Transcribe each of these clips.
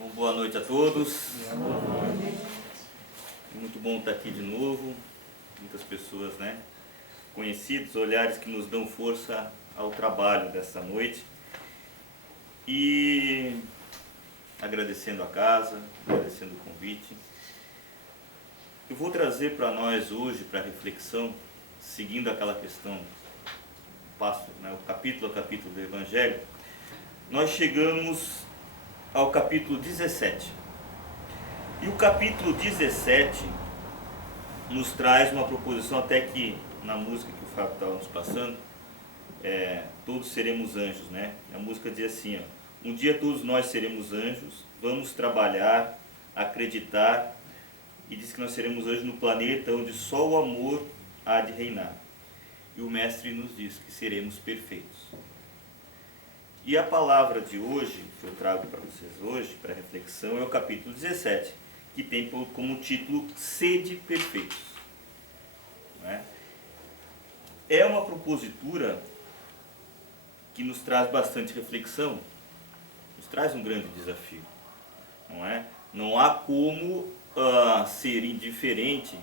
Bom, boa noite a todos. Muito bom estar aqui de novo. Muitas pessoas, conhecidos, olhares que nos dão força ao trabalho dessa noite. E agradecendo a casa, agradecendo o convite. Eu vou trazer para nós hoje, para reflexão, seguindo aquela questão, o capítulo a capítulo do Evangelho, nós chegamos ao capítulo 17. E o capítulo 17 nos traz uma proposição, até que na música que o Fábio estava nos passando, todos seremos anjos, né? A música diz assim, um dia todos nós seremos anjos, vamos trabalhar, acreditar, e diz que nós seremos anjos no planeta onde só o amor há de reinar. E o Mestre nos diz que seremos perfeitos. E a palavra de hoje, que eu trago para vocês hoje, para reflexão, é o capítulo 17, que tem como título Sede Perfeitos. É uma propositura que nos traz bastante reflexão, nos traz um grande desafio. Não há como ser indiferente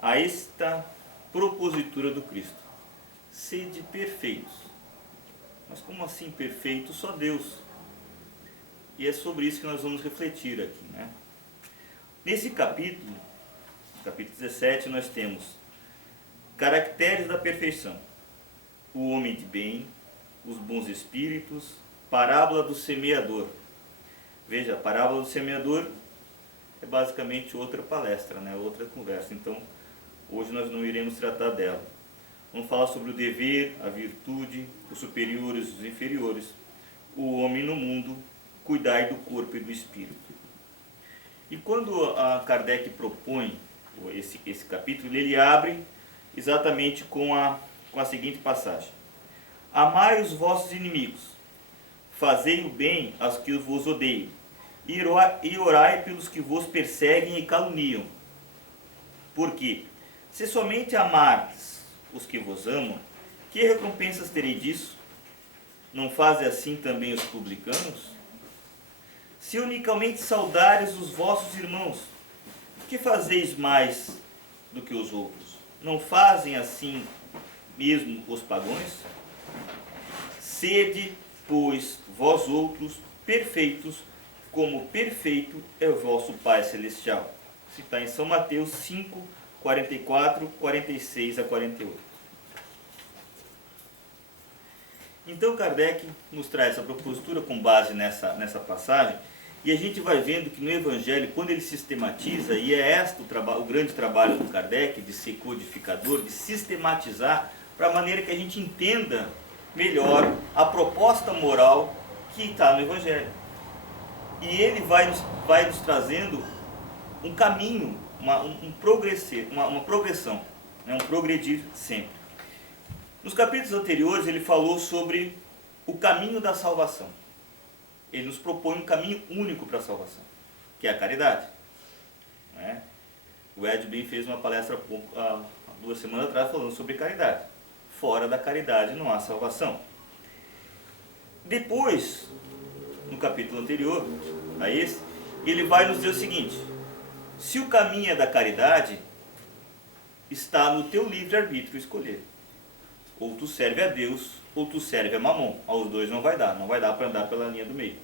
a esta propositura do Cristo. Sede perfeitos. Mas como assim perfeito? Só Deus. E é sobre isso que nós vamos refletir aqui. Nesse capítulo 17, nós temos caracteres da perfeição. O homem de bem, os bons espíritos, parábola do semeador. Veja, a parábola do semeador é basicamente outra palestra, outra conversa. Então, hoje nós não iremos tratar dela. Vamos falar sobre o dever, a virtude, os superiores, os inferiores, o homem no mundo, cuidar do corpo e do espírito. E quando a Kardec propõe esse capítulo, ele abre exatamente com a seguinte passagem. Amai os vossos inimigos, fazei o bem aos que vos odeiam, e orai pelos que vos perseguem e caluniam. Porque, se somente amardes os que vos amam, que recompensas terei disso? Não fazem assim também os publicanos? Se unicamente saudares os vossos irmãos, que fazeis mais do que os outros? Não fazem assim mesmo os pagãos? Sede, pois, vós outros perfeitos, como perfeito é o vosso Pai Celestial. Isso está em São Mateus 5, 44, 46 a 48. Então Kardec nos traz essa propositura com base nessa passagem, e a gente vai vendo que no Evangelho, quando ele sistematiza, e é o grande trabalho do Kardec, de ser codificador, de sistematizar, para a maneira que a gente entenda melhor a proposta moral que está no Evangelho. E ele vai nos trazendo um caminho, uma progressão, um progredir sempre. Nos capítulos anteriores ele falou sobre o caminho da salvação. Ele nos propõe um caminho único para a salvação, que é a caridade. O Ed bem fez uma palestra há 2 semanas atrás falando sobre caridade. Fora da caridade não há salvação. Depois, no capítulo anterior a esse, ele vai nos dizer o seguinte: se o caminho é da caridade, está no teu livre-arbítrio escolher. Ou tu serve a Deus, ou tu serve a Mamon. Aos dois não vai dar para andar pela linha do meio.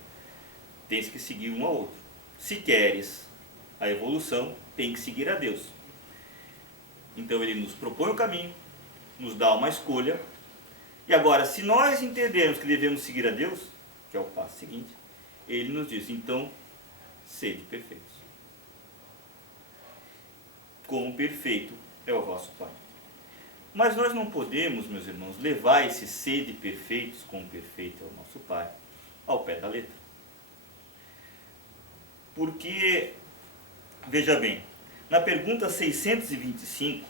Tens que seguir um ao outro. Se queres a evolução, tem que seguir a Deus. Então ele nos propõe o caminho, nos dá uma escolha. E agora, se nós entendermos que devemos seguir a Deus, que é o passo seguinte, ele nos diz, então, sede perfeitos. Como perfeito é o vosso Pai. Mas nós não podemos, meus irmãos, levar esse sede perfeitos, como perfeito é o nosso Pai, ao pé da letra. Porque, veja bem, na pergunta 625,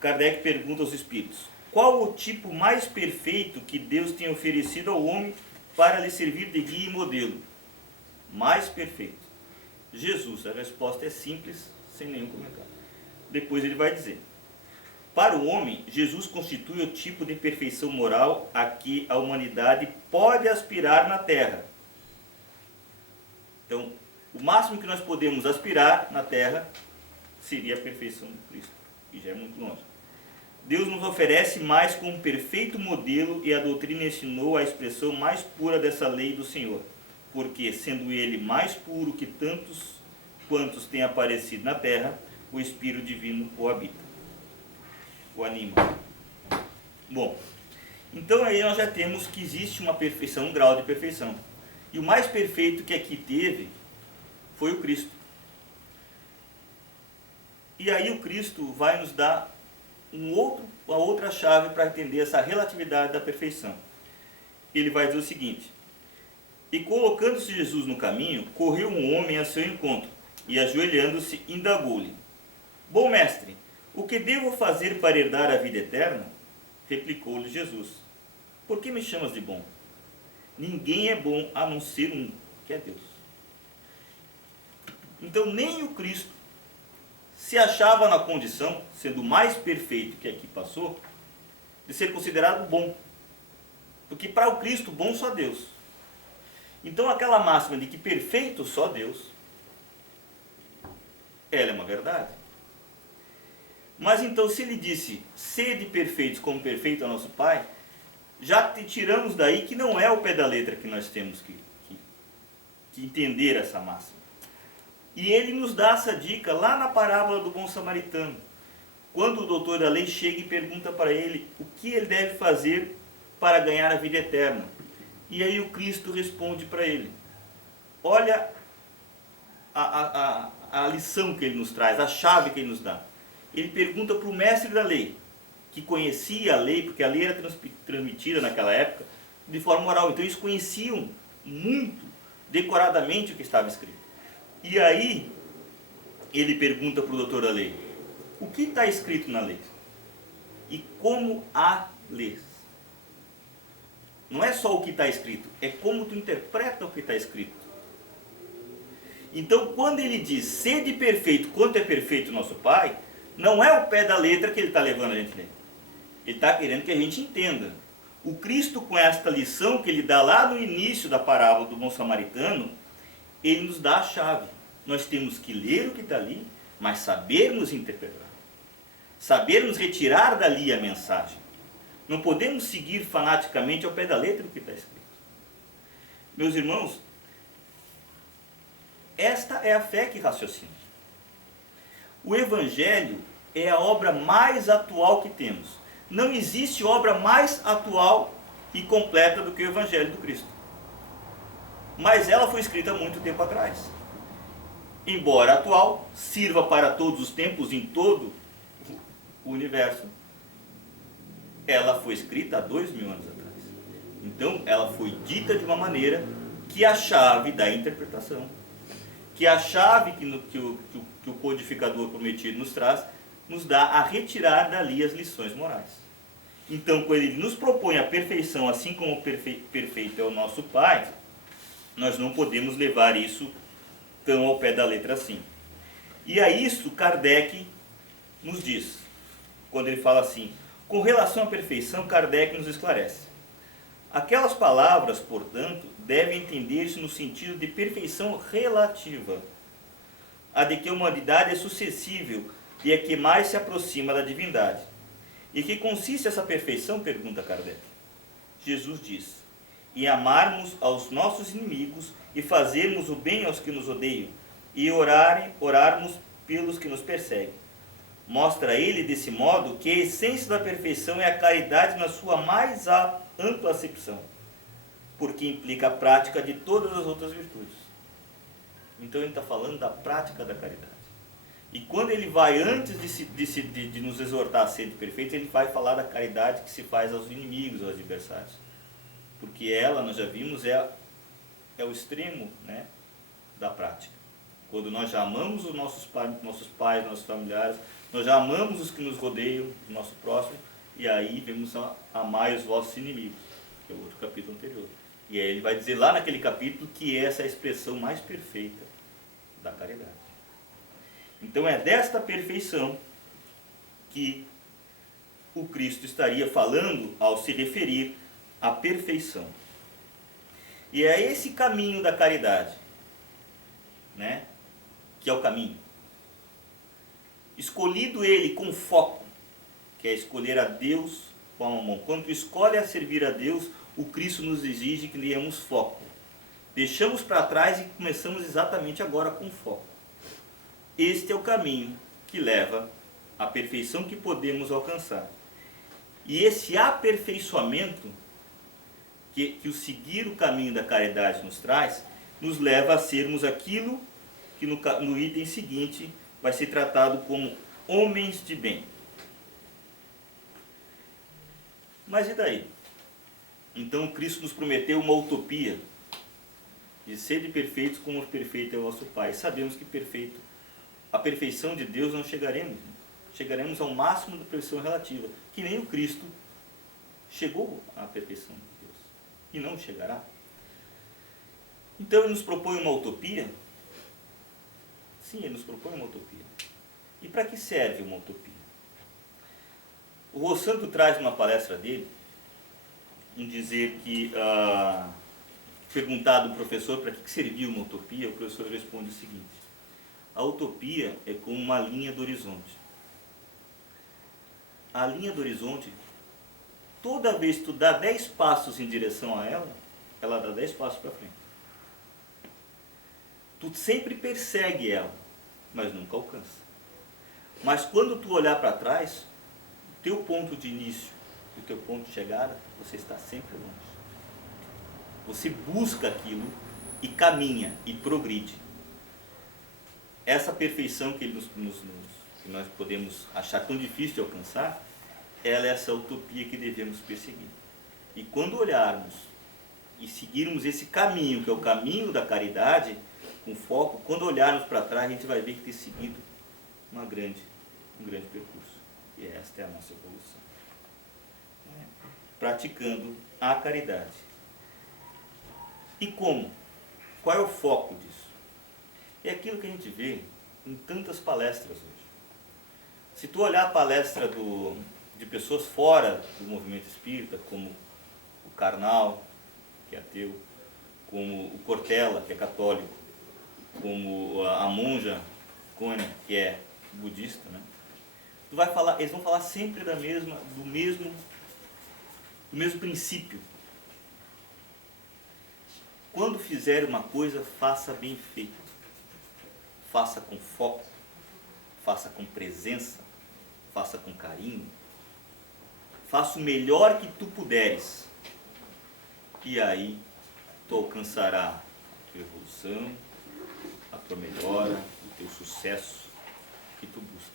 Kardec pergunta aos espíritos: qual o tipo mais perfeito que Deus tem oferecido ao homem para lhe servir de guia e modelo? Mais perfeito. Jesus. A resposta é simples, sem nenhum comentário. Depois ele vai dizer: para o homem, Jesus constitui o tipo de perfeição moral a que a humanidade pode aspirar na Terra. Então, o máximo que nós podemos aspirar na Terra seria a perfeição de Cristo, e já é muito longe. Deus nos oferece mais como perfeito modelo, e a doutrina ensinou a expressão mais pura dessa lei do Senhor, porque, sendo Ele mais puro que tantos quantos têm aparecido na terra, o Espírito Divino o habita, o anima. Bom, então aí nós já temos que existe uma perfeição, um grau de perfeição. E o mais perfeito que aqui teve foi o Cristo. E aí o Cristo vai nos dar uma outra chave para entender essa relatividade da perfeição. Ele vai dizer o seguinte: e colocando-se Jesus no caminho, correu um homem a seu encontro, e ajoelhando-se, indagou-lhe: bom mestre, o que devo fazer para herdar a vida eterna? Replicou-lhe Jesus: por que me chamas de bom? Ninguém é bom a não ser um, que é Deus. Então nem o Cristo se achava na condição, sendo o mais perfeito que aqui passou, de ser considerado bom. Porque para o Cristo, bom só Deus. Então aquela máxima de que perfeito só Deus, ela é uma verdade. Mas então se ele disse, sede perfeitos como perfeito é nosso Pai, já tiramos daí que não é o pé da letra que nós temos que entender essa máxima. E ele nos dá essa dica lá na parábola do bom samaritano, quando o doutor da lei chega e pergunta para ele o que ele deve fazer para ganhar a vida eterna. E aí o Cristo responde para ele. Olha a lição que ele nos traz, a chave que ele nos dá. Ele pergunta para o mestre da lei, que conhecia a lei, porque a lei era transmitida naquela época de forma oral. Então eles conheciam muito decoradamente o que estava escrito. E aí ele pergunta para o doutor da lei: o que está escrito na lei? E como a lês? Não é só o que está escrito, é como tu interpreta o que está escrito. Então, quando ele diz, sede perfeito quanto é perfeito nosso Pai, não é o pé da letra que ele está levando a gente a ler. Ele está querendo que a gente entenda. O Cristo, com esta lição que ele dá lá no início da parábola do bom samaritano, ele nos dá a chave. Nós temos que ler o que está ali, mas sabermos interpretar. Sabermos retirar dali a mensagem. Não podemos seguir fanaticamente ao pé da letra o que está escrito. Meus irmãos, esta é a fé que raciocina. O Evangelho é a obra mais atual que temos. Não existe obra mais atual e completa do que o Evangelho do Cristo. Mas ela foi escrita há muito tempo atrás. Embora atual, sirva para todos os tempos, em todo o universo, ela foi escrita há 2000 anos atrás. Então, ela foi dita de uma maneira que a chave da interpretação, que a chave que o codificador prometido nos traz, nos dá a retirar dali as lições morais. Então, quando ele nos propõe a perfeição, assim como o perfeito é o nosso Pai, nós não podemos levar isso tão ao pé da letra assim. E a isso Kardec nos diz, quando ele fala assim: com relação à perfeição, Kardec nos esclarece. Aquelas palavras, portanto, devem entender-se no sentido de perfeição relativa, a de que a humanidade é suscetível e é que mais se aproxima da divindade. E que consiste essa perfeição? Pergunta Kardec. Jesus diz: em amarmos aos nossos inimigos e fazermos o bem aos que nos odeiam, e orarmos pelos que nos perseguem. Mostra ele, desse modo, que a essência da perfeição é a caridade na sua mais ampla acepção, porque implica a prática de todas as outras virtudes. Então ele está falando da prática da caridade. E quando ele vai, antes de nos exortar a ser perfeito, ele vai falar da caridade que se faz aos inimigos, aos adversários. Porque ela, nós já vimos, é o extremo, né, da prática. Quando nós já amamos os nossos pais, nossos familiares, nós já amamos os que nos rodeiam, o nosso próximo, e aí vemos amar os vossos inimigos, que é o outro capítulo anterior. E aí ele vai dizer lá naquele capítulo que essa é a expressão mais perfeita da caridade. Então é desta perfeição que o Cristo estaria falando ao se referir à perfeição. E é esse caminho da caridade né? Que é o caminho. Escolhido ele com foco, que é escolher a Deus com a mão. Quando tu escolhe a servir a Deus, o Cristo nos exige que tenhamos foco. Deixamos para trás e começamos exatamente agora com foco. Este é o caminho que leva à perfeição que podemos alcançar. E esse aperfeiçoamento que o seguir o caminho da caridade nos traz, nos leva a sermos aquilo que no item seguinte vai ser tratado como homens de bem. Mas e daí? Então Cristo nos prometeu uma utopia de sede perfeitos como perfeito é o vosso Pai. Sabemos que a perfeição de Deus não chegaremos. Chegaremos ao máximo da perfeição relativa, que nem o Cristo chegou à perfeição de Deus e não chegará. Então ele nos propõe uma utopia. Sim, ele nos propõe uma utopia. E para que serve uma utopia? O Rossanto traz numa palestra dele um dizer que, perguntado ao professor para que servia uma utopia, o professor responde o seguinte: a utopia é como uma linha do horizonte. A linha do horizonte, toda vez que tu dá 10 passos em direção a ela, ela dá 10 passos para frente. Tu sempre persegue ela, mas nunca alcança. Mas quando tu olhar para trás, o teu ponto de início e o teu ponto de chegada, você está sempre longe. Você busca aquilo e caminha e progride. Essa perfeição que que nós podemos achar tão difícil de alcançar, ela é essa utopia que devemos perseguir. E quando olharmos e seguirmos esse caminho, que é o caminho da caridade, com foco, quando olharmos para trás, a gente vai ver que tem seguido um grande percurso. E esta é a nossa evolução. Praticando a caridade. E como? Qual é o foco disso? É aquilo que a gente vê em tantas palestras hoje. Se tu olhar a palestra de pessoas fora do movimento espírita, como o Karnal, que é ateu, como o Cortella, que é católico, como a monja Konya, que é budista, né? Eles vão falar sempre do mesmo princípio. Quando fizer uma coisa, faça bem feito. Faça com foco, faça com presença, faça com carinho. Faça o melhor que tu puderes. E aí tu alcançará a tua evolução, a tua melhora, o teu sucesso que tu busca.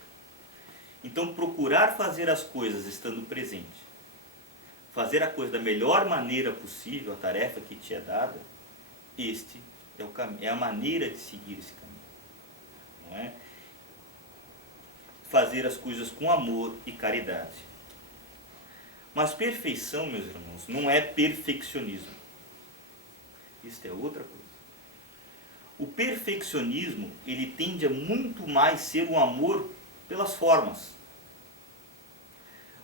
Então procurar fazer as coisas estando presente, fazer a coisa da melhor maneira possível, a tarefa que te é dada, este é o caminho, é a maneira de seguir esse caminho, não é? Fazer as coisas com amor e caridade. Mas perfeição, meus irmãos, não é perfeccionismo. Isso é outra coisa. O perfeccionismo, ele tende a muito mais ser um amor pelas formas.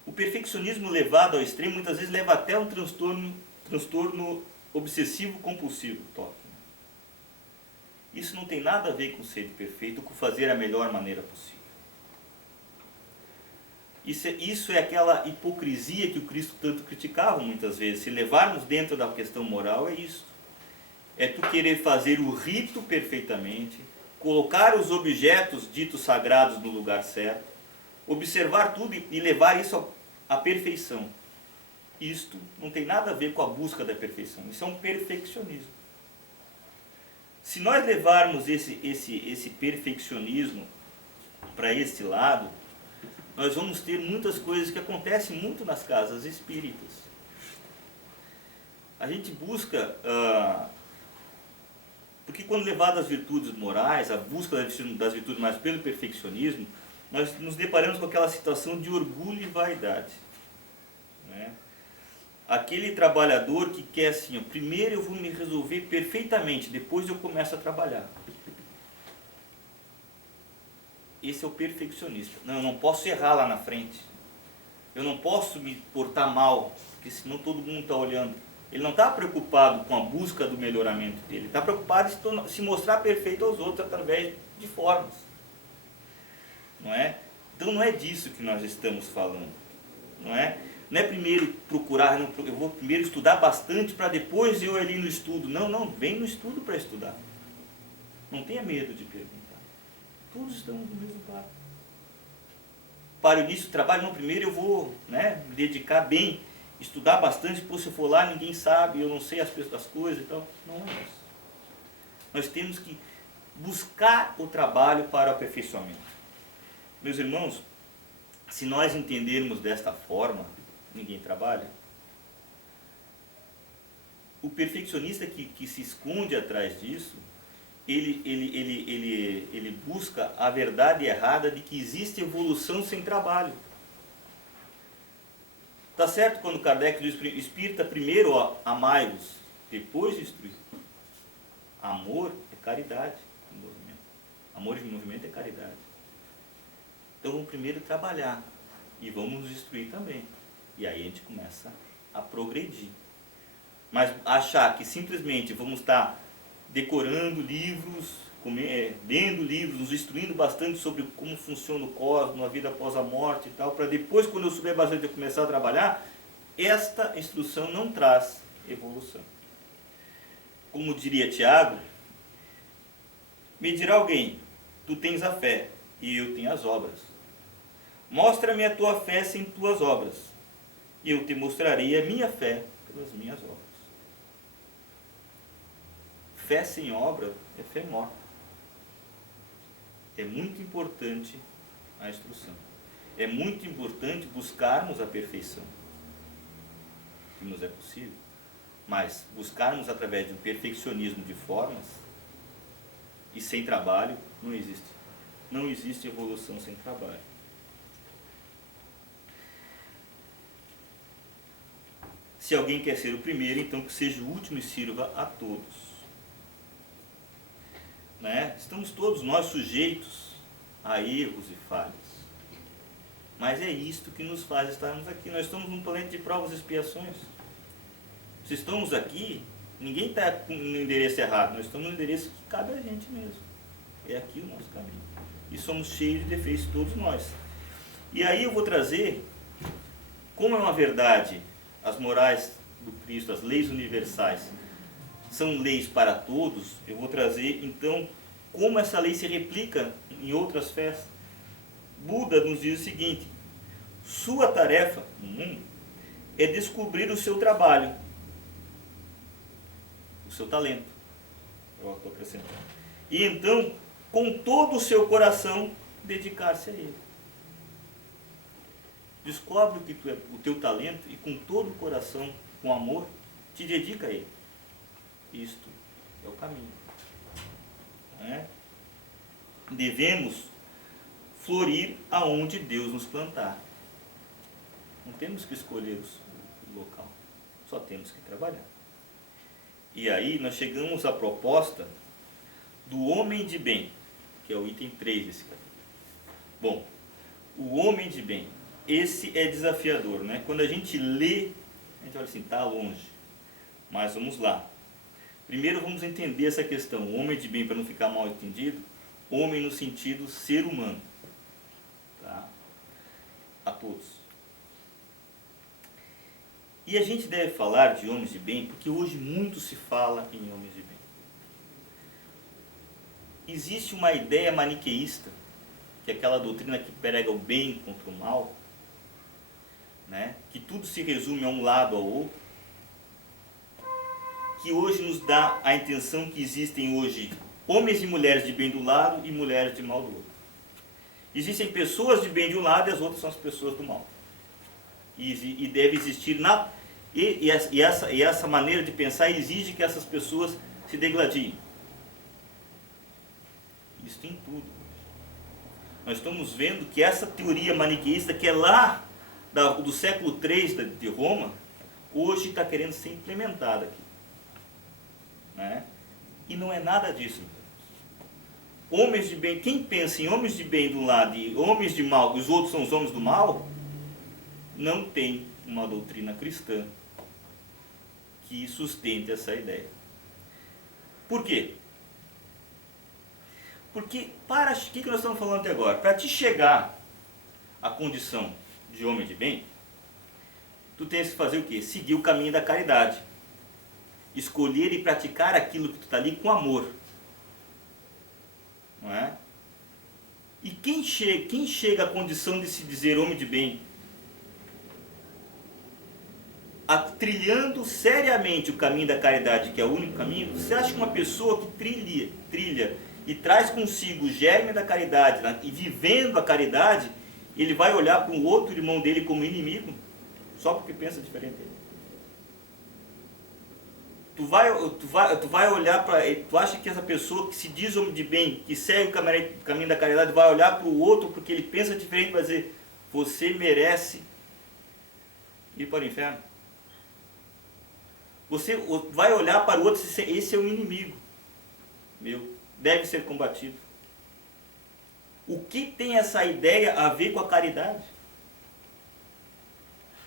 O perfeccionismo levado ao extremo muitas vezes leva até um transtorno obsessivo compulsivo, TOC. Isso não tem nada a ver com ser perfeito, com fazer a melhor maneira possível. Isso é aquela hipocrisia que o Cristo tanto criticava muitas vezes. Se levarmos dentro da questão moral, é isso. É tu querer fazer o rito perfeitamente, colocar os objetos ditos sagrados no lugar certo, observar tudo e levar isso à perfeição. Isto não tem nada a ver com a busca da perfeição. Isso é um perfeccionismo. Se nós levarmos esse perfeccionismo para esse lado, nós vamos ter muitas coisas que acontecem muito nas casas espíritas. A gente busca, porque quando levado às virtudes morais, a busca das virtudes morais pelo perfeccionismo, nós nos deparamos com aquela situação de orgulho e vaidade, né? Aquele trabalhador que quer assim, primeiro eu vou me resolver perfeitamente, depois eu começo a trabalhar. Esse é o perfeccionista. Não, eu não posso errar lá na frente. Eu não posso me portar mal, porque senão todo mundo está olhando. Ele não está preocupado com a busca do melhoramento dele. Ele está preocupado em se mostrar perfeito aos outros através de formas. Não é? Então não é disso que nós estamos falando. Não é? Não é primeiro procurar, não, eu vou primeiro estudar bastante para depois eu ir ali no estudo. Não, não, vem no estudo para estudar. Não tenha medo de perguntar. Todos estamos no mesmo barco. Para o início do trabalho, não, primeiro eu vou, né, me dedicar bem, estudar bastante, porque se eu for lá ninguém sabe, eu não sei as coisas e tal. Não é isso. Nós temos que buscar o trabalho para o aperfeiçoamento. Meus irmãos, se nós entendermos desta forma, ninguém trabalha. O perfeccionista que se esconde atrás disso, ele busca a verdade errada de que existe evolução sem trabalho. Tá certo quando Kardec diz, espírita, primeiro amai-vos, depois instruir. Amor é caridade em movimento. Amor em movimento é caridade. Então vamos primeiro trabalhar e vamos nos instruir também. E aí a gente começa a progredir. Mas achar que simplesmente vamos estar decorando livros, lendo livros, nos instruindo bastante sobre como funciona o cosmos, a vida após a morte e tal, para depois, quando eu souber bastante, eu começar a trabalhar, esta instrução não traz evolução. Como diria Tiago, me dirá alguém, tu tens a fé e eu tenho as obras. Mostra-me a tua fé sem tuas obras, e eu te mostrarei a minha fé pelas minhas obras. Fé sem obra é fé morta. É muito importante a instrução. É muito importante buscarmos a perfeição, que nos é possível, mas buscarmos através de um perfeccionismo de formas e sem trabalho não existe. Não existe evolução sem trabalho. Se alguém quer ser o primeiro, então que seja o último e sirva a todos. Né? Estamos todos nós sujeitos a erros e falhas. Mas é isto que nos faz estarmos aqui. Nós estamos num planeta de provas e expiações. Se estamos aqui, ninguém está no endereço errado. Nós estamos no endereço que cabe a gente mesmo. É aqui o nosso caminho. E somos cheios de defeitos, todos nós. E aí eu vou trazer, como é uma verdade, as morais do Cristo, as leis universais, são leis para todos, eu vou trazer então como essa lei se replica em outras fés. Buda nos diz o seguinte: sua tarefa no mundo é descobrir o seu trabalho, o seu talento. Eu estou acrescentando. E então, com todo o seu coração, dedicar-se a ele. Descobre o teu talento e com todo o coração, com amor, te dedica a ele. Isto é o caminho. Né? Devemos florir aonde Deus nos plantar. Não temos que escolher o local, só temos que trabalhar. E aí nós chegamos à proposta do homem de bem, que é o item 3 desse capítulo. Bom, o homem de bem, esse é desafiador, né? Quando a gente lê, a gente olha assim, está longe. Mas vamos lá. Primeiro vamos entender essa questão. O homem de bem, para não ficar mal entendido, homem no sentido ser humano. Tá? A todos. E a gente deve falar de homens de bem, porque hoje muito se fala em homens de bem. Existe uma ideia maniqueísta, que é aquela doutrina que prega o bem contra o mal, né? Que tudo se resume a um lado ou ao outro, que hoje nos dá a intenção que existem hoje homens e mulheres de bem do lado e mulheres de mal do outro. Existem pessoas de bem de um lado e as outras são as pessoas do mal. E deve existir essa maneira de pensar exige que essas pessoas se degladiem. Isso em tudo. Nós estamos vendo que essa teoria maniqueísta, que é lá do século III de Roma, hoje está querendo ser implementada aqui. Né? E não é nada disso. Homens de bem, quem pensa em homens de bem de um lado e homens de mal, os outros são os homens do mal, não tem uma doutrina cristã que sustente essa ideia. Por quê? Porque, o que nós estamos falando até agora? Para te chegar à condição de homem de bem, tu tens que fazer o quê? Seguir o caminho da caridade. Escolher e praticar aquilo que tu está ali com amor. Não é? E quem chega à condição de se dizer homem de bem, trilhando seriamente o caminho da caridade, que é o único caminho, você acha que uma pessoa que trilha e traz consigo o germe da caridade, e vivendo a caridade, ele vai olhar para um outro irmão dele como inimigo, só porque pensa diferente dele? Tu vai olhar para ele, tu acha que essa pessoa que se diz homem de bem, que segue o caminho da caridade, vai olhar para o outro porque ele pensa diferente e vai dizer, você merece ir para o inferno? Você vai olhar para o outro e dizer, esse é um inimigo meu, deve ser combatido. O que tem essa ideia a ver com a caridade?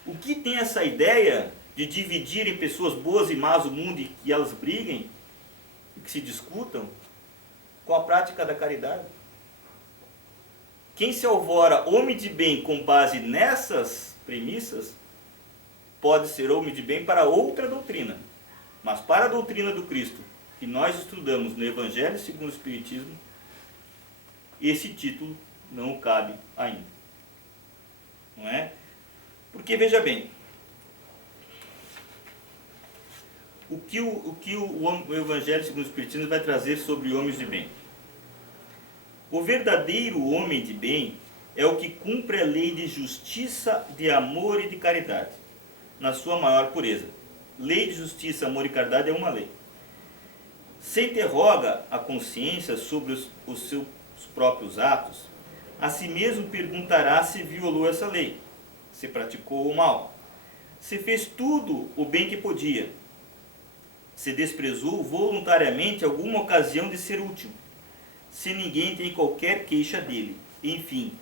O que tem essa ideia de dividir em pessoas boas e más o mundo e que elas briguem e que se discutam com a prática da caridade? Quem se alvora homem de bem com base nessas premissas pode ser homem de bem para outra doutrina, mas para a doutrina do Cristo que nós estudamos no Evangelho segundo o Espiritismo, esse título não cabe ainda. Não é? Porque, veja bem, o que o Evangelho segundo o Espiritismo vai trazer sobre homens de bem? O verdadeiro homem de bem é o que cumpre a lei de justiça, de amor e de caridade, na sua maior pureza. Lei de justiça, amor e caridade é uma lei. Se interroga a consciência sobre os seus próprios atos, a si mesmo perguntará se violou essa lei, se praticou o mal, se fez tudo o bem que podia, se desprezou voluntariamente alguma ocasião de ser útil, se ninguém tem qualquer queixa dele, enfim,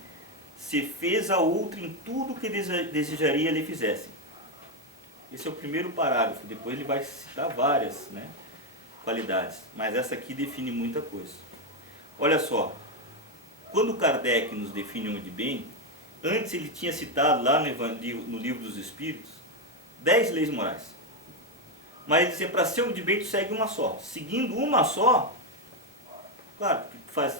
se fez a outro em tudo que desejaria lhe fizesse. Esse é o primeiro parágrafo, depois ele vai citar várias, qualidades, mas essa aqui define muita coisa. Olha só, quando Kardec nos define homem de bem, antes ele tinha citado lá no Livro dos Espíritos 10 leis morais. Mas ele dizia, para ser homem de bem tu segue uma só. Seguindo uma só, claro,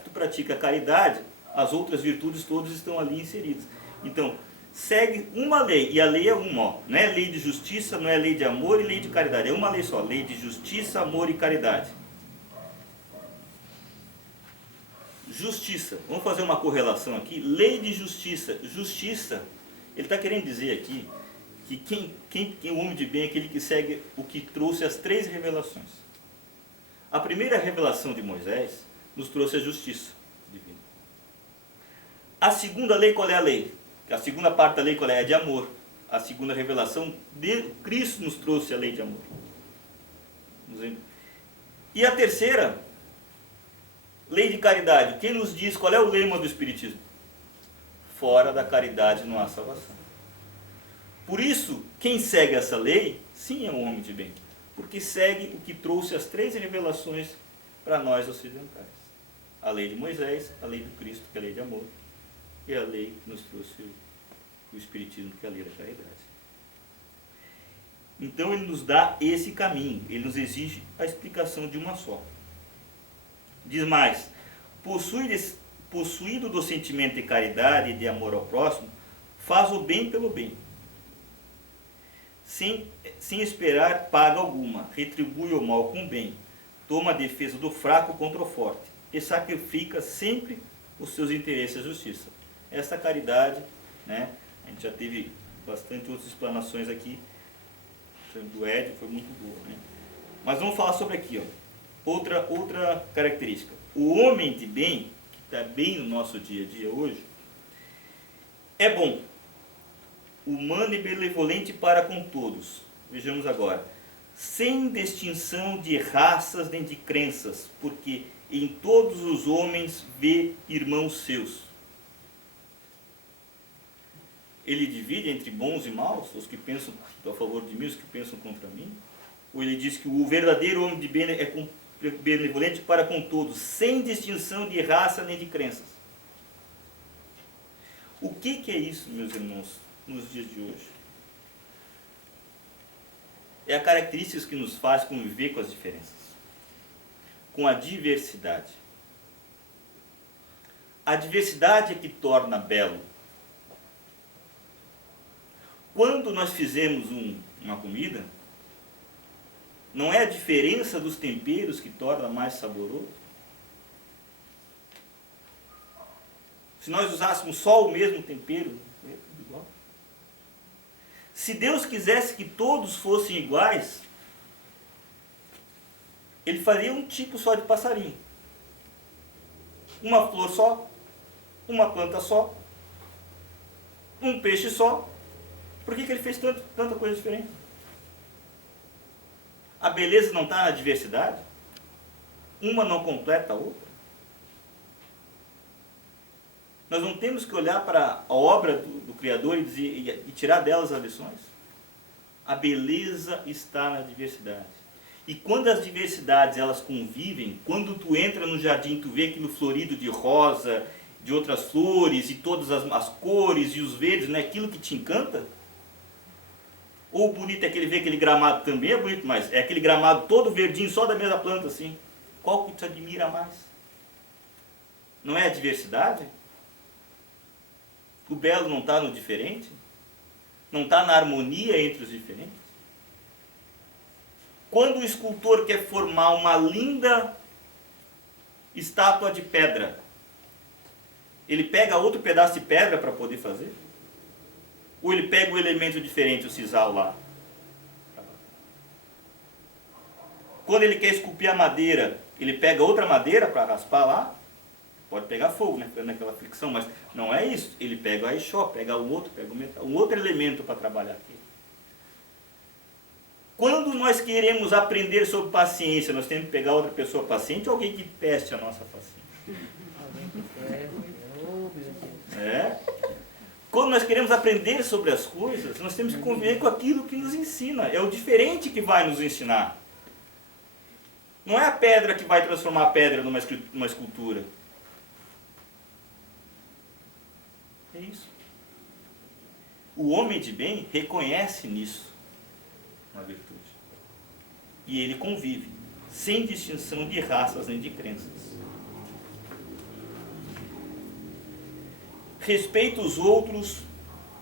tu pratica a caridade, as outras virtudes todas estão ali inseridas. Então, segue uma lei, e a lei é uma, não é lei de justiça, não é lei de amor e lei de caridade, é uma lei só, lei de justiça, amor e caridade. Justiça, vamos fazer uma correlação aqui, lei de justiça, ele está querendo dizer aqui, que quem é o homem de bem é aquele que segue o que trouxe as 3 revelações. A primeira revelação de Moisés nos trouxe a justiça divina. A segunda lei, qual é a lei? A segunda parte da lei, qual é? É de amor. A segunda revelação de Cristo nos trouxe a lei de amor. E a terceira, lei de caridade. Quem nos diz qual é o lema do Espiritismo? Fora da caridade não há salvação. Por isso, quem segue essa lei, sim é um homem de bem. Porque segue o que trouxe as 3 revelações para nós ocidentais. A lei de Moisés, a lei do Cristo, que é a lei de amor, e a lei que nos trouxe o Espiritismo, que é a lei da caridade. Então ele nos dá esse caminho, ele nos exige a explicação de uma só. Diz mais, possuído do sentimento de caridade e de amor ao próximo, faz o bem pelo bem. Sem esperar paga alguma, retribui o mal com o bem, toma a defesa do fraco contra o forte, e sacrifica sempre os seus interesses à justiça. Essa caridade, a gente já teve bastante outras explanações aqui, do Ed, foi muito boa. Mas vamos falar sobre aqui, outra característica. O homem de bem, que está bem no nosso dia a dia hoje, é bom, humano e benevolente para com todos. Vejamos agora. Sem distinção de raças nem de crenças, porque em todos os homens vê irmãos seus. Ele divide entre bons e maus, os que pensam a favor de mim, os que pensam contra mim? Ou ele diz que o verdadeiro homem de bem é benevolente para com todos, sem distinção de raça nem de crenças. O que é isso, meus irmãos, nos dias de hoje? É a característica que nos faz conviver com as diferenças, com a diversidade. A diversidade é que torna belo. Quando nós fizemos uma comida, não é a diferença dos temperos que torna mais saboroso? Se nós usássemos só o mesmo tempero, é tudo igual. Se Deus quisesse que todos fossem iguais, Ele faria um tipo só de passarinho. Uma flor só, uma planta só, um peixe só. Por que Ele fez tanta coisa diferente? A beleza não está na diversidade? Uma não completa a outra? Nós não temos que olhar para a obra do Criador e tirar delas as lições? A beleza está na diversidade. E quando as diversidades elas convivem, quando tu entra no jardim, tu vê aquilo florido de rosa, de outras flores, e todas as cores e os verdes, não é aquilo que te encanta? Ou bonito é aquele gramado também é bonito, mas é aquele gramado todo verdinho, só da mesma planta assim. Qual que te admira mais? Não é a diversidade? O belo não está no diferente? Não está na harmonia entre os diferentes? Quando o escultor quer formar uma linda estátua de pedra, ele pega outro pedaço de pedra para poder fazer? Ou ele pega um elemento diferente, o sisal lá? Quando ele quer esculpir a madeira, ele pega outra madeira para raspar lá? Pode pegar fogo, né? Naquela fricção, mas não é isso. Ele pega o aixó, pega um outro elemento para trabalhar aqui. Quando nós queremos aprender sobre paciência, nós temos que pegar outra pessoa paciente ou alguém que teste a nossa paciência? Alguém que teste. Oh, meu Deus. É? Quando nós queremos aprender sobre as coisas, nós temos que conviver com aquilo que nos ensina. É o diferente que vai nos ensinar. Não é a pedra que vai transformar a pedra numa escultura. É isso. O homem de bem reconhece nisso uma virtude. E ele convive, sem distinção de raças nem de crenças. Respeita os outros,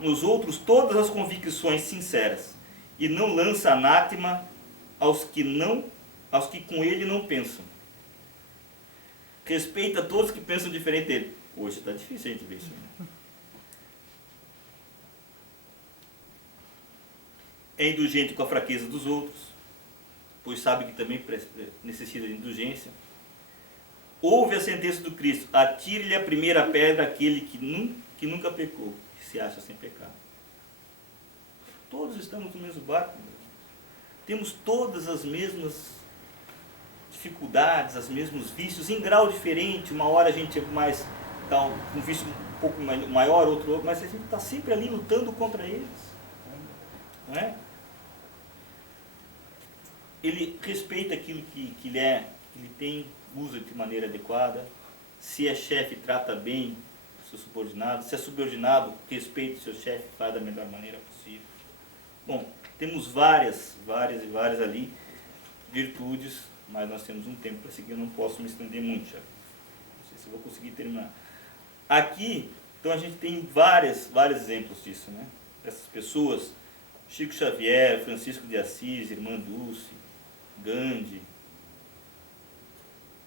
nos outros todas as convicções sinceras, e não lança anátema aos que com ele não pensam. Respeita todos que pensam diferente dele. Hoje está difícil a gente ver isso, né? É indulgente com a fraqueza dos outros, pois sabe que também necessita de indulgência. Ouve a sentença do Cristo: atire-lhe a primeira pedra aquele que nunca pecou, que se acha sem pecado. Todos estamos no mesmo barco. Temos todas as mesmas dificuldades, os mesmos vícios, em grau diferente. Uma hora a gente é mais tá, um vício um pouco maior, outro, mas a gente está sempre ali lutando contra eles. Não é? Ele respeita aquilo que ele é, que ele tem, usa de maneira adequada. Se é chefe, trata bem o seu subordinado. Se é subordinado, respeita o seu chefe, faz da melhor maneira possível. Bom, temos várias ali virtudes, mas nós temos um tempo para seguir, eu não posso me estender muito, já. Não sei se eu vou conseguir terminar. Aqui, então a gente tem vários exemplos disso, né? Essas pessoas, Chico Xavier, Francisco de Assis, Irmã Dulce, Gandhi,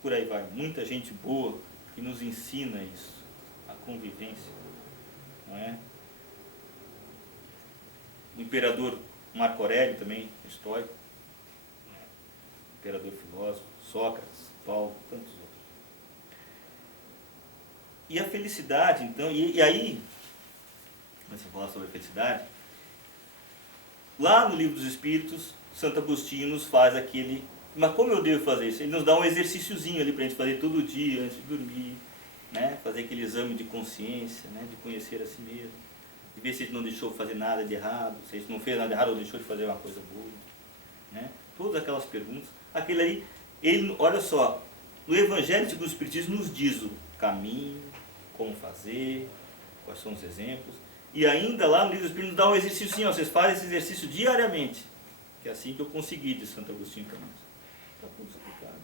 por aí vai. Muita gente boa que nos ensina isso, a convivência, não é? O imperador Marco Aurélio também, histórico, imperador filósofo, Sócrates, Paulo, tantos outros. E a felicidade, então, e aí, começa a falar sobre a felicidade, lá no Livro dos Espíritos, Santo Agostinho nos faz aquele, mas como eu devo fazer isso? Ele nos dá um exercíciozinho ali para a gente fazer todo dia, antes de dormir, né? Fazer aquele exame de consciência, né? De conhecer a si mesmo, de ver se a gente não deixou fazer nada de errado, se a gente não fez nada de errado ou deixou de fazer uma coisa boa, né? todas aquelas perguntas. Aquele ali, ele, olha só, no Evangelho segundo o Espiritismo nos diz o caminho, como fazer, quais são os exemplos. E ainda lá no livro do Espírito nos dá um exercício assim, ó, vocês fazem esse exercício diariamente. Que é assim que eu consegui, de Santo Agostinho Caminhos. Está tudo explicado.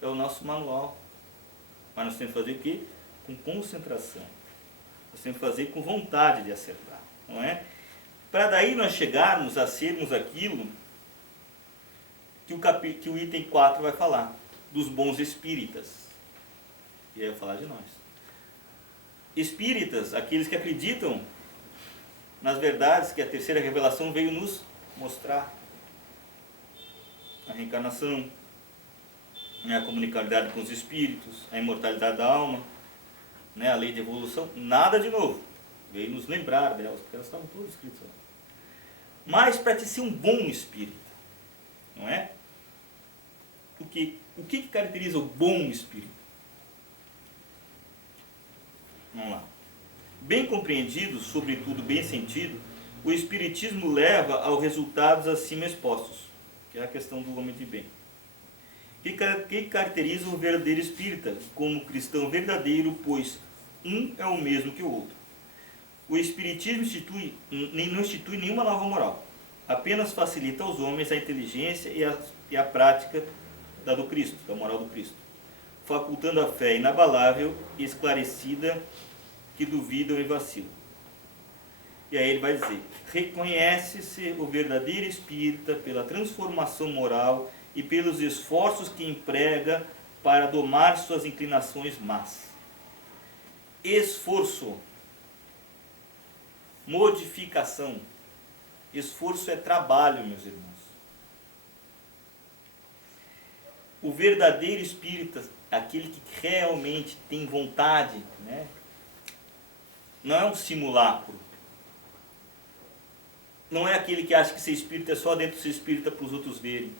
É o nosso manual. Mas nós temos que fazer o quê? Com concentração. Nós temos que fazer com vontade de acertar. Não é? Para daí nós chegarmos a sermos aquilo que o item 4 vai falar. Dos bons espíritas. E aí vai falar de nós. Espíritas, aqueles que acreditam nas verdades que a terceira revelação veio nos mostrar. A reencarnação, a comunicabilidade com os espíritos, a imortalidade da alma, a lei de evolução, nada de novo. Veio nos lembrar delas, porque elas estavam todas escritas lá. Mas para te ser um bom espírito, não é? O que caracteriza o bom espírito? Vamos lá. Bem compreendido, sobretudo bem sentido, o Espiritismo leva aos resultados acima expostos, que é a questão do homem de bem. Que caracteriza o verdadeiro espírita como cristão verdadeiro, pois um é o mesmo que o outro. O Espiritismo não institui nenhuma nova moral, apenas facilita aos homens a inteligência e a prática da do Cristo, da moral do Cristo, facultando a fé inabalável e esclarecida que duvidam e vacilam. E aí ele vai dizer, reconhece-se o verdadeiro espírita pela transformação moral e pelos esforços que emprega para domar suas inclinações más. Esforço, modificação. Esforço é trabalho, meus irmãos. O verdadeiro espírita, aquele que realmente tem vontade, não é um simulacro. Não é aquele que acha que ser espírita é só dentro de ser espírita para os outros verem.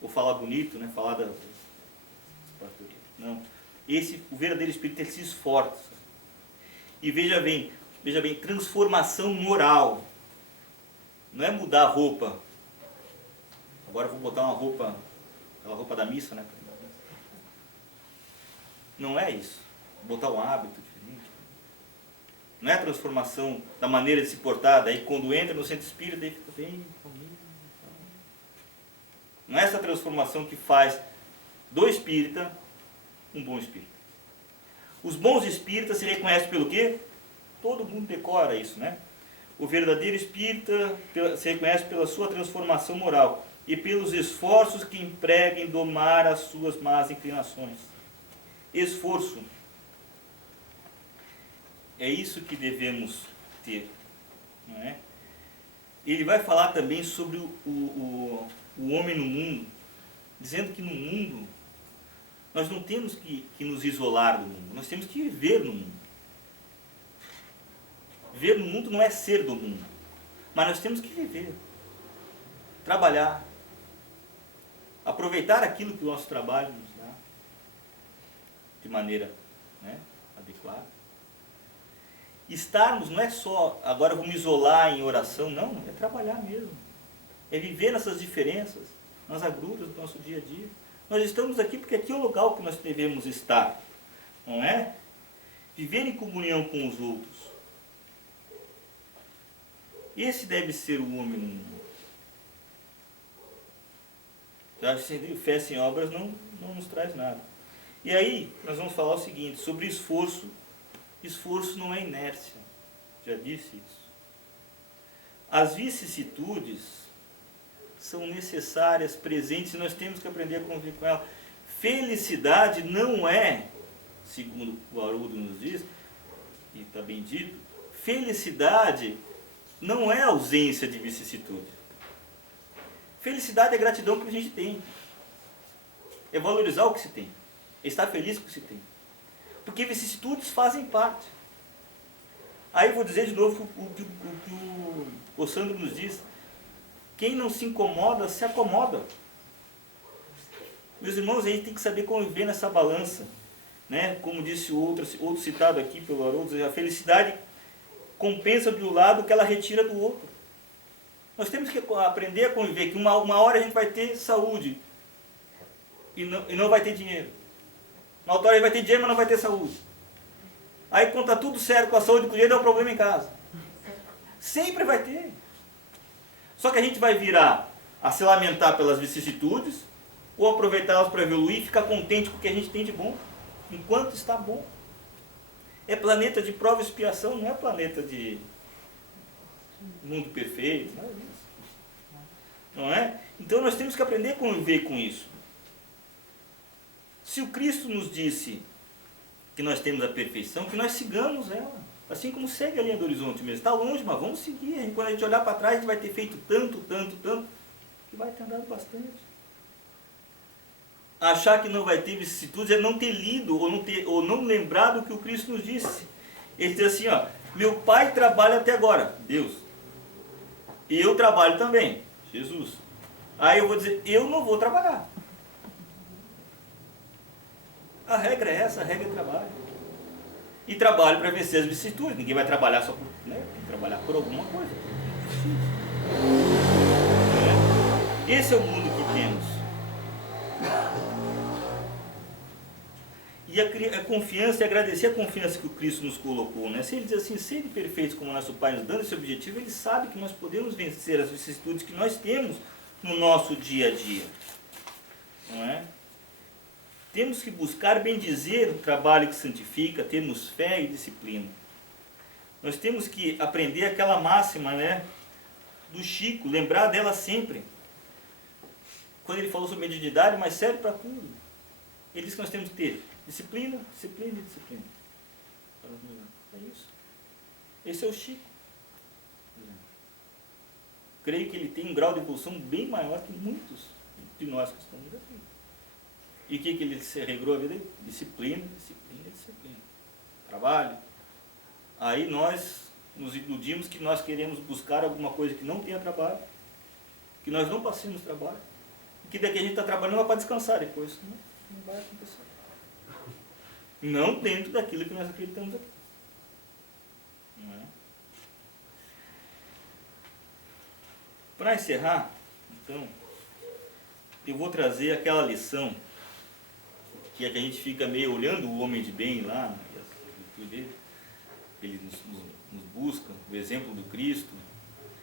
Ou falar bonito, falar da pastoria. Não. O verdadeiro espírita, ele se esforça. E veja bem, transformação moral. Não é mudar a roupa. Agora eu vou botar uma roupa, aquela roupa da missa, Não é isso. Botar um hábito diferente. Não é a transformação da maneira de se portar, daí quando entra no centro espírita, daí fica bem calminho. Não é essa transformação que faz do espírita um bom espírita. Os bons espíritas se reconhecem pelo quê? Todo mundo decora isso, O verdadeiro espírita se reconhece pela sua transformação moral e pelos esforços que emprega em domar as suas más inclinações. Esforço. É isso que devemos ter. Não é? Ele vai falar também sobre o homem no mundo, dizendo que no mundo nós não temos que nos isolar do mundo, nós temos que viver no mundo. Viver no mundo não é ser do mundo, mas nós temos que viver, trabalhar, aproveitar aquilo que o nosso trabalho nos dá, de maneira adequada. Estarmos não é só, agora vamos isolar em oração, não, é trabalhar mesmo. É viver nessas diferenças, nas agruras do nosso dia a dia. Nós estamos aqui porque aqui é o local que nós devemos estar, não é? Viver em comunhão com os outros. Esse deve ser o homem no mundo. Já fé sem obras não nos traz nada. E aí, nós vamos falar o seguinte, sobre esforço. Esforço não é inércia. Já disse isso. As vicissitudes são necessárias, presentes, e nós temos que aprender a conviver com elas. Felicidade não é, segundo o Haroldo nos diz, e está bem dito, felicidade não é ausência de vicissitude. Felicidade é gratidão que a gente tem. É valorizar o que se tem. É estar feliz com o que se tem. Porque vicissitudes fazem parte. Aí eu vou dizer de novo o que o Sandro nos diz. Quem não se incomoda, se acomoda. Meus irmãos, a gente tem que saber conviver nessa balança. Como disse o outro citado aqui pelo Haroldo, a felicidade compensa de um lado o que ela retira do outro. Nós temos que aprender a conviver, que uma hora a gente vai ter saúde e não vai ter dinheiro. Na outra hora a gente vai ter dinheiro, mas não vai ter saúde. Aí quando está tudo certo com a saúde e com o dinheiro, dá um problema em casa. Sempre vai ter. Só que a gente vai virar a se lamentar pelas vicissitudes, ou aproveitá-las para evoluir e ficar contente com o que a gente tem de bom, enquanto está bom. É planeta de prova e expiação, não é planeta de mundo perfeito, nada disso. Não é? Então nós temos que aprender a conviver com isso. Se o Cristo nos disse que nós temos a perfeição, que nós sigamos ela. Assim como segue a linha do horizonte mesmo. Está longe, mas vamos seguir. Quando a gente olhar para trás, a gente vai ter feito tanto, que vai ter andado bastante. Achar que não vai ter vicissitudes é não ter lido ou não lembrado o que o Cristo nos disse. Ele diz assim, ó, meu pai trabalha até agora, Deus. E eu trabalho também, Jesus. Aí eu vou dizer, eu não vou trabalhar. A regra é essa, a regra é trabalho. E trabalho para vencer as vicissitudes. Ninguém vai trabalhar só por... Né? Tem que trabalhar por alguma coisa. Esse é o mundo que temos. E a confiança, e agradecer a confiança que o Cristo nos colocou. Né? Se ele diz assim, sede perfeitos como nosso Pai, nos dando esse objetivo, ele sabe que nós podemos vencer as vicissitudes que nós temos no nosso dia a dia. Não é? Temos que buscar bendizer o trabalho que santifica, termos fé e disciplina. Nós temos que aprender aquela máxima, né, do Chico, lembrar dela sempre. Quando ele falou sobre mediunidade, mas serve para tudo. Ele disse que nós temos que ter disciplina, disciplina e disciplina. É isso. Esse é o Chico. Creio que ele tem um grau de evolução bem maior que muitos de nós que estamos aqui. E o que ele se regrou a vida dele? Disciplina, disciplina, disciplina. Trabalho. Aí nós nos iludimos que nós queremos buscar alguma coisa que não tenha trabalho, que nós não passemos trabalho, e que daqui a gente está trabalhando para descansar depois. Não vai acontecer. Não dentro daquilo que nós acreditamos aqui. Não é? Para encerrar, então, eu vou trazer aquela lição que é que a gente fica meio olhando o homem de bem lá, ele nos busca, o exemplo do Cristo,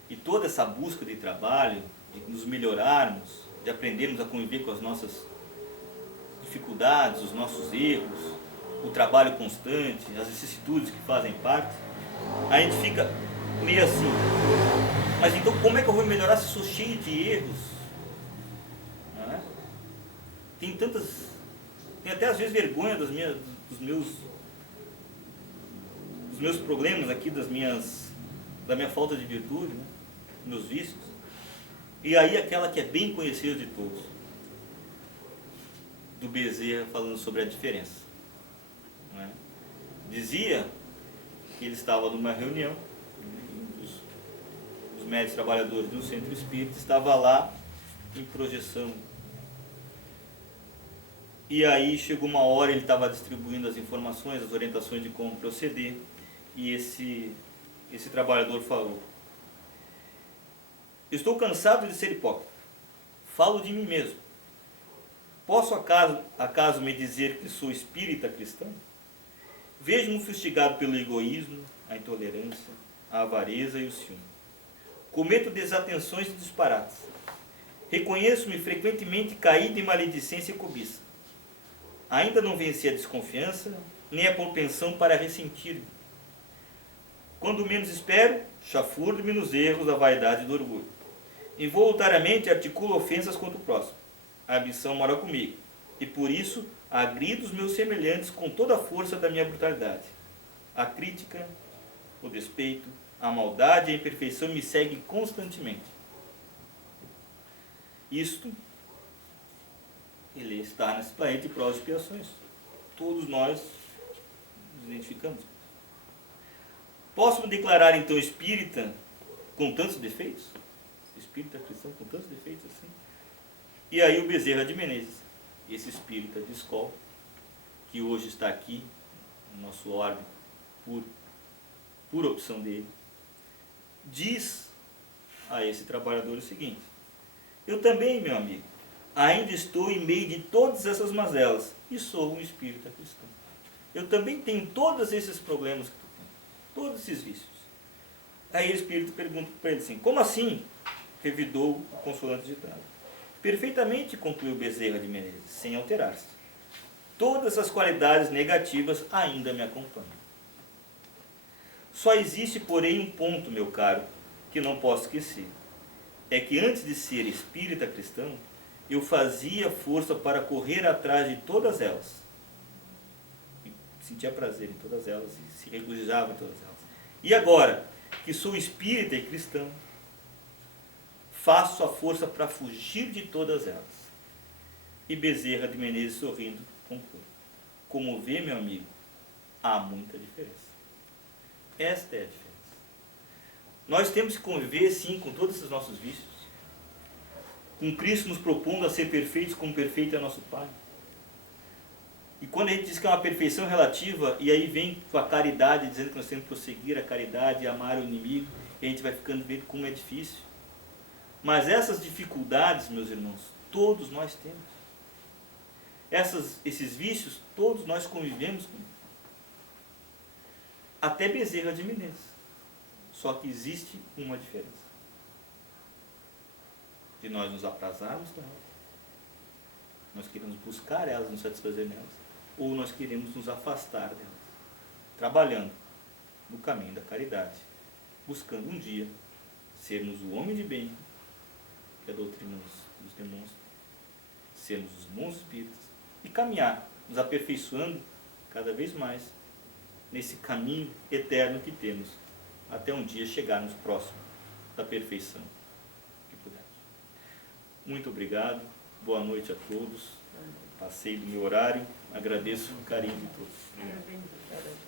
e toda essa busca de trabalho, de nos melhorarmos, de aprendermos a conviver com as nossas dificuldades, os nossos erros, o trabalho constante, as vicissitudes que fazem parte, a gente fica meio assim, mas então como é que eu vou melhorar se sou cheio de erros? Não é? Tem até às vezes vergonha dos meus problemas aqui, da minha falta de virtude, né? Meus vícios. E aí aquela que é bem conhecida de todos, do Bezerra, falando sobre a diferença. Não é? Dizia que ele estava numa reunião, os médicos trabalhadores do centro espírita, estava lá em projeção. E aí chegou uma hora, ele estava distribuindo as informações, as orientações de como proceder, e esse trabalhador falou: estou cansado de ser hipócrita, falo de mim mesmo. Posso acaso me dizer que sou espírita cristão? Vejo-me fustigado pelo egoísmo, a intolerância, a avareza e o ciúme. Cometo desatenções e disparates. Reconheço-me frequentemente caído em maledicência e cobiça. Ainda não venci a desconfiança, nem a propensão para ressentir-me. Quando menos espero, chafurdo-me nos erros da vaidade e do orgulho. Involuntariamente articulo ofensas contra o próximo. A ambição mora comigo, e por isso agrido os meus semelhantes com toda a força da minha brutalidade. A crítica, o despeito, a maldade e a imperfeição me seguem constantemente. Isto, ele está nesse planeta de provas e expiações. Todos nós nos identificamos. Posso me declarar então espírita com tantos defeitos? Espírita cristão com tantos defeitos assim? E aí o Bezerra de Menezes, esse espírita de escola, que hoje está aqui no nosso órgão por opção dele, diz a esse trabalhador o seguinte: eu também, meu amigo, ainda estou em meio de todas essas mazelas e sou um espírita cristão. Eu também tenho todos esses problemas que tu tem, todos esses vícios. Aí o espírito pergunta para ele assim: como assim? Revidou o consolante ditado. Perfeitamente, concluiu Bezerra de Menezes, sem alterar-se. Todas as qualidades negativas ainda me acompanham. Só existe, porém, um ponto, meu caro, que não posso esquecer. É que antes de ser espírita cristão, eu fazia força para correr atrás de todas elas. Sentia prazer em todas elas e se regozijava em todas elas. E agora, que sou espírita e cristão, faço a força para fugir de todas elas. E Bezerra de Menezes, sorrindo, conclui: como vê, meu amigo, há muita diferença. Esta é a diferença. Nós temos que conviver, sim, com todos esses nossos vícios, com Cristo nos propondo a ser perfeitos como perfeito é nosso Pai. E quando a gente diz que é uma perfeição relativa, e aí vem com a caridade, dizendo que nós temos que prosseguir a caridade e amar o inimigo, e a gente vai ficando vendo como é difícil. Mas essas dificuldades, meus irmãos, todos nós temos. Esses vícios, todos nós convivemos com. Até Bezerra de Menezes. Só que existe uma diferença. De nós nos aprazarmos com elas. Nós queremos buscar elas, nos satisfazer nelas. Ou nós queremos nos afastar delas. Trabalhando no caminho da caridade. Buscando um dia sermos o homem de bem, que a doutrina nos demonstra. Sermos os bons espíritos. E caminhar, nos aperfeiçoando cada vez mais nesse caminho eterno que temos, até um dia chegarmos próximo da perfeição que pudermos. Muito obrigado, boa noite a todos. Passei do meu horário, agradeço o carinho de todos. Obrigado.